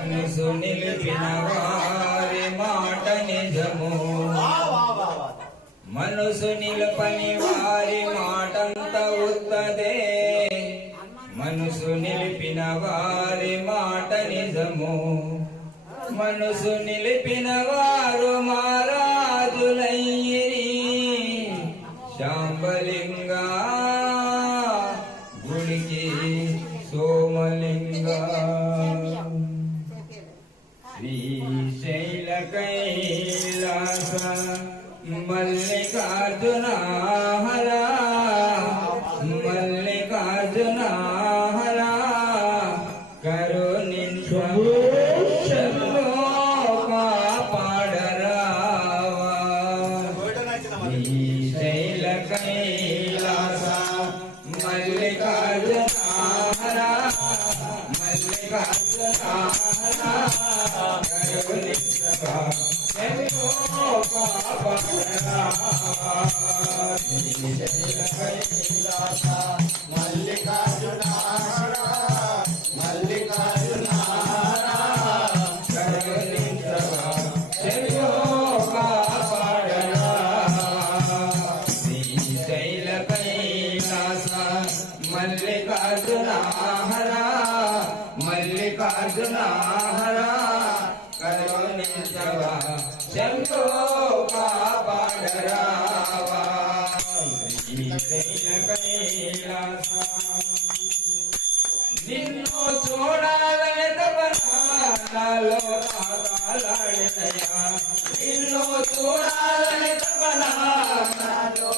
మనసు నిలిపిన వారి మాట నిజము మనసు నిలపని వారి మాటంత ఉత్తదే మనసు నిలిపిన వారి మాట నిజము మనసు నిలిపిన వారి మల్లికార్జున హర మల్లికార్జున హర కరుణించు కాపాడరావా శ్రీశైల కైలాస మల్లికార్జున హర మల్లికార్జున హర కరుణించగా మల్లికార్జున హరా కరుణించగా ఎంతో కాపాడరావా నిన్ను చూడాలని తపనాలో తాళాడినయా నిన్ను చూడాలని తపనాలో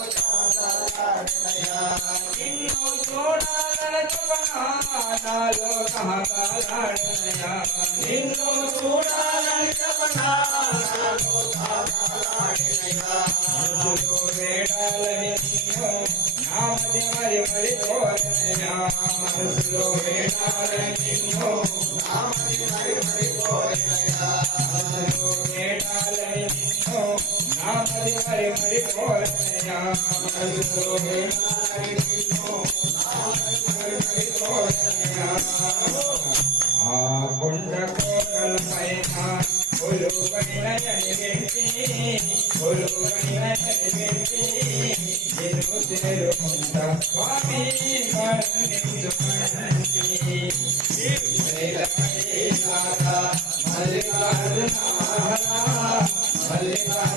నిన్ను చూడాలని తపనాలో తాళాడినయా నిన్ను చూడాలని తపనాలో మనసులో నామది మరి మరి కోరనయా మనసులో వేడాలని నిన్ను నామది మరి మరి కోరనయా మనసులో మరి మరి మనసులో మరి మరి ఆ కొండ కోటల పైన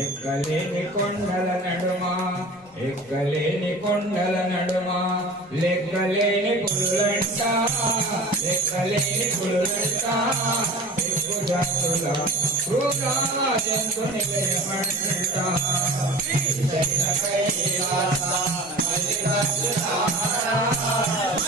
ఎక్కలేని కొండల నడుమ ఎక్కలేని కొండల నడుమ లెక్కలేని పులులంట లెక్కలేని పులులంట. ఎక్కుజాతుల క్రూరా కైలాస మల్లికార్జున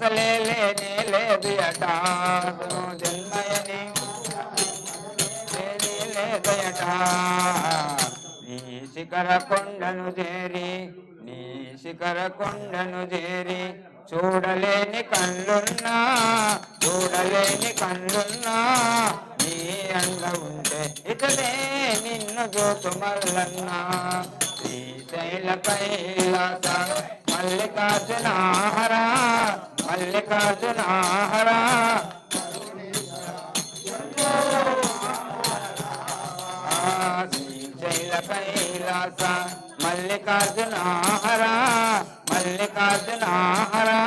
అసలే లేనే లేదు అట. జన్మయని. లేనే లేదయట నీ శిఖర కొండను చేరి నీ శిఖర కొండను చేరి చూడలేని కళ్ళున్నా చూడలేని కళ్ళున్నా నీ అండ ఉంటే ఇతడే నిన్ను చూసు మల్లన్నా. శ్రీశైల కైలాస మల్లికార్జునాహరా మల్లికార్జునాహరా ఆ శ్రీశైల కైలాస మల్లికార్జునాహరా మల్లికార్జునాహరా.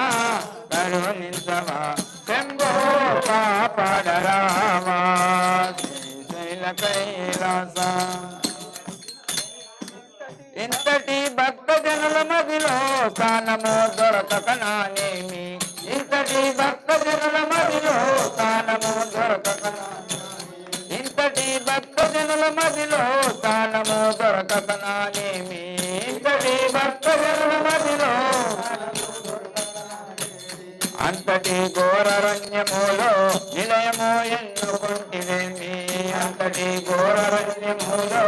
కరుణించవా శంభో కాపాడరావా. శ్రీశైల కైలాస ఇంతటి భక్త జనుల మదిలో స్థానము దొరకక నానేమి? ఇంతటి భక్త జనుల మదిలో స్థానము దొరకక ఇంతటి భక్త జనుల మదిలో స్థానము దొరకక నానేమి ఇంతటి భక్త జనుల మదిలో అంతటి ఘోరరణ్యములో నిలయము ఎన్నుకుంటివేమి? అంతటి ఘోరరణ్యములో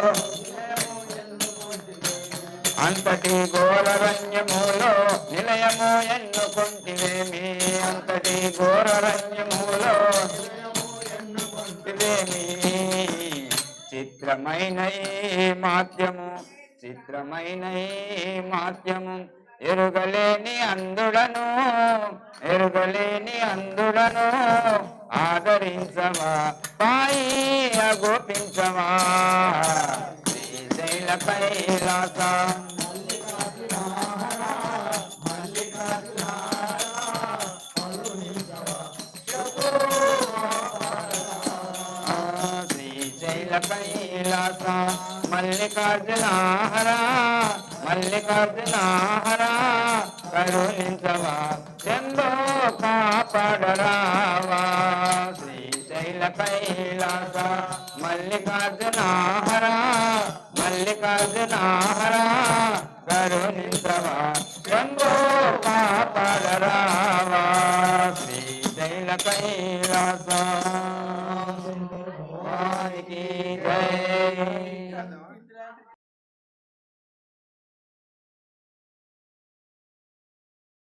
అంతటి ఘోరరణ్యములో నిలయము ఎన్నుకుంటివేమి? అంతటి ఘోరరణ్యములో ఇదేమి చిత్రమైన మాధ్యము చిత్రమైన మాధ్యము ఎరుగలేని అందుడను ఎరుగలేని అందుడను ఆదరించవా? పాయి కైలాస మల్లికార్జున హరా మల్లికార్జున హరా కరుణించవా చందో కాపాడరావా. శ్రీశైల కైలాస మల్లికార్జునాహరా మల్లికార్జునాహరా కరుణించవా.